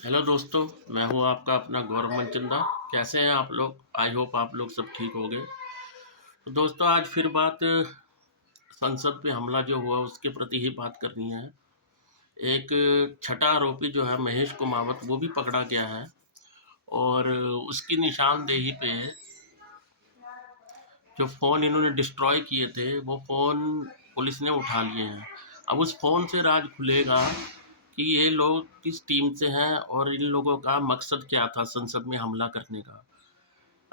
Hello दोस्तों, मैं हूँ आपका अपना गौरव मनचंदा। कैसे हैं आप लोग? आई होप आप लोग सब ठीक होंगे। तो दोस्तों, आज फिर बात संसद पे हमला जो हुआ उसके प्रति ही बात करनी है। एक छठा आरोपी जो है महेश कुमावत, वो भी पकड़ा गया है और उसकी निशानदेही पे जो फ़ोन इन्होंने डिस्ट्रॉय किए थे वो फ़ोन पुलिस ने उठा लिए हैं। अब उस फ़ोन से राज खुलेगा कि ये लोग किस टीम से हैं और इन लोगों का मकसद क्या था संसद में हमला करने का।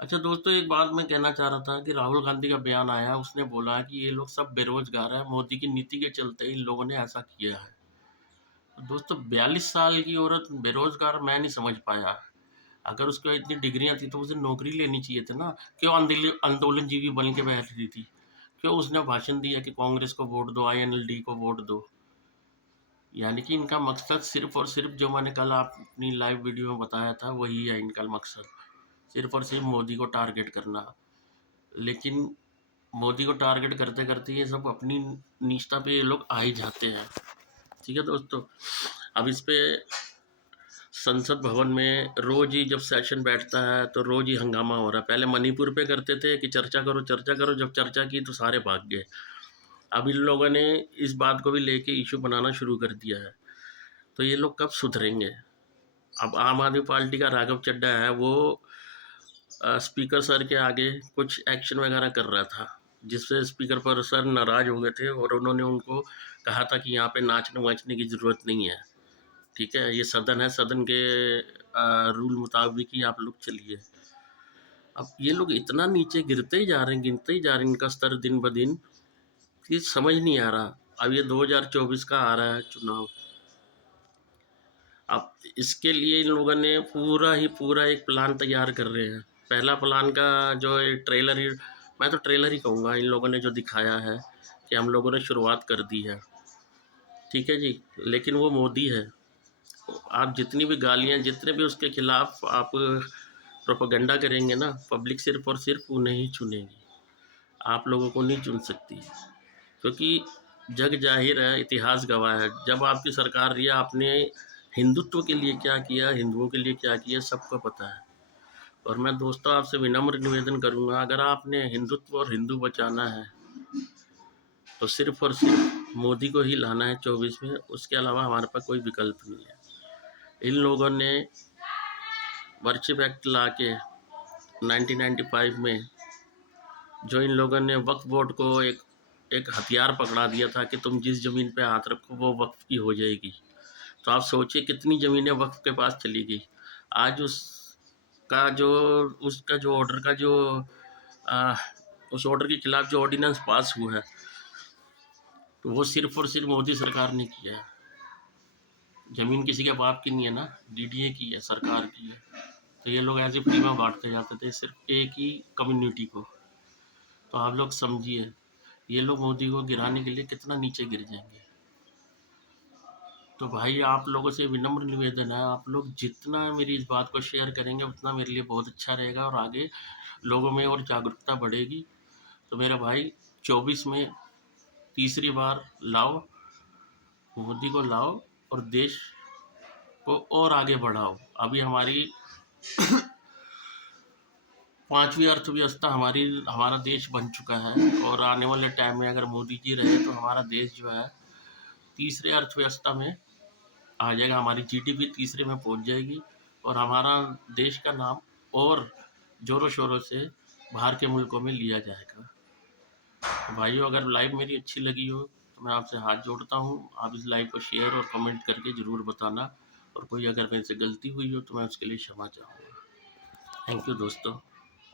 अच्छा दोस्तों, एक बात मैं कहना चाह रहा था कि राहुल गांधी का बयान आया, उसने बोला कि ये लोग सब बेरोजगार हैं, मोदी की नीति के चलते इन लोगों ने ऐसा किया है। तो दोस्तों, 42 साल की औरत बेरोजगार, मैं नहीं समझ पाया। अगर उसके इतनी डिग्रियां थी तो उसे नौकरी लेनी चाहिए थी ना। क्यों आंदोलन जीवी बन के बैठ रही थी? क्यों उसने भाषण दिया कि कांग्रेस को वोट दो, INLD को वोट दो? यानी कि इनका मकसद सिर्फ और सिर्फ, जो मैंने कल अपनी लाइव वीडियो में बताया था, वही है इनका मकसद। सिर्फ और सिर्फ मोदी को टारगेट करना। लेकिन मोदी को टारगेट करते करते ये सब अपनी निष्ठा पे ये लोग आ ही जाते हैं। ठीक है दोस्तों, अब इस पे संसद भवन में रोज ही जब सेशन बैठता है तो रोज ही हंगामा हो रहा है। पहले मणिपुर पे करते थे कि चर्चा करो चर्चा करो, जब चर्चा की तो सारे भाग गए। अब इन लोगों ने इस बात को भी लेके इशू बनाना शुरू कर दिया है। तो ये लोग कब सुधरेंगे? अब आम आदमी पार्टी का राघव चड्ढा है, वो स्पीकर सर के आगे कुछ एक्शन वगैरह कर रहा था, जिससे स्पीकर पर सर नाराज हो गए थे और उन्होंने उनको कहा था कि यहाँ पे नाचने वाचने की ज़रूरत नहीं है। ठीक है, ये सदन है, सदन के रूल मुताबिक ही आप लोग चलिए। अब ये लोग इतना नीचे गिरते ही जा रहे हैं, गिरते ही जा रहे हैं, इनका स्तर दिन ब दिन, कि समझ नहीं आ रहा। अब ये 2024 का आ रहा है चुनाव। अब इसके लिए इन लोगों ने पूरा ही पूरा एक प्लान तैयार कर रहे हैं। पहला प्लान का जो ये ट्रेलर ही, मैं तो ट्रेलर ही कहूँगा, इन लोगों ने जो दिखाया है कि हम लोगों ने शुरुआत कर दी है। ठीक है जी, लेकिन वो मोदी है। आप जितनी भी गालियाँ, जितने भी उसके खिलाफ आप प्रोपेगेंडा करेंगे ना, पब्लिक सिर्फ और सिर्फ उन्हें ही चुनेगी, आप लोगों को नहीं चुन सकती। क्योंकि जग जाहिर है, इतिहास गवाह है, जब आपकी सरकार रही है, आपने हिंदुत्व के लिए क्या किया, हिंदुओं के लिए क्या किया, सबको पता है। और मैं दोस्तों आपसे विनम्र निवेदन करूंगा, अगर आपने हिंदुत्व और हिंदू बचाना है तो सिर्फ और सिर्फ मोदी को ही लाना है 24 में। उसके अलावा हमारे पास कोई विकल्प नहीं है। इन लोगों ने वर्शिप एक्ट ला के 1995 में, जो इन लोगों ने वक्फ बोर्ड को एक एक हथियार पकड़ा दिया था कि तुम जिस ज़मीन पे हाथ रखो वो वक्फ की हो जाएगी। तो आप सोचिए कितनी ज़मीनें वक्फ के पास चली गई। आज उसका जो ऑर्डर का जो आ, उस ऑर्डर के खिलाफ जो ऑर्डिनेंस पास हुआ है, तो वो सिर्फ और सिर्फ मोदी सरकार ने किया है। ज़मीन किसी के बाप की नहीं है ना, DDA की है, सरकार की है। तो ये लोग ऐसे फ्री में बांटते जाते थे सिर्फ एक ही कम्युनिटी को। तो आप लोग समझिए, ये लोग मोदी को गिराने के लिए कितना नीचे गिर जाएंगे। तो भाई आप लोगों से विनम्र निवेदन है, आप लोग जितना मेरी इस बात को शेयर करेंगे उतना मेरे लिए बहुत अच्छा रहेगा और आगे लोगों में और जागरूकता बढ़ेगी। तो मेरा भाई, 24 में तीसरी बार लाओ, मोदी को लाओ और देश को और आगे बढ़ाओ। अभी हमारी पांचवी अर्थव्यवस्था हमारा देश बन चुका है और आने वाले टाइम में अगर मोदी जी रहे तो हमारा देश जो है तीसरे अर्थव्यवस्था में आ जाएगा। हमारी GDP तीसरे में पहुंच जाएगी और हमारा देश का नाम और जोरों शोरों से बाहर के मुल्कों में लिया जाएगा। तो भाइयों, अगर लाइव मेरी अच्छी लगी हो तो मैं आपसे हाथ जोड़ता हूँ, आप इस लाइव को शेयर और कमेंट करके ज़रूर बताना। और कोई अगर मेरे से गलती हुई हो तो मैं उसके लिए क्षमा चाहूँगा। थैंक यू दोस्तों।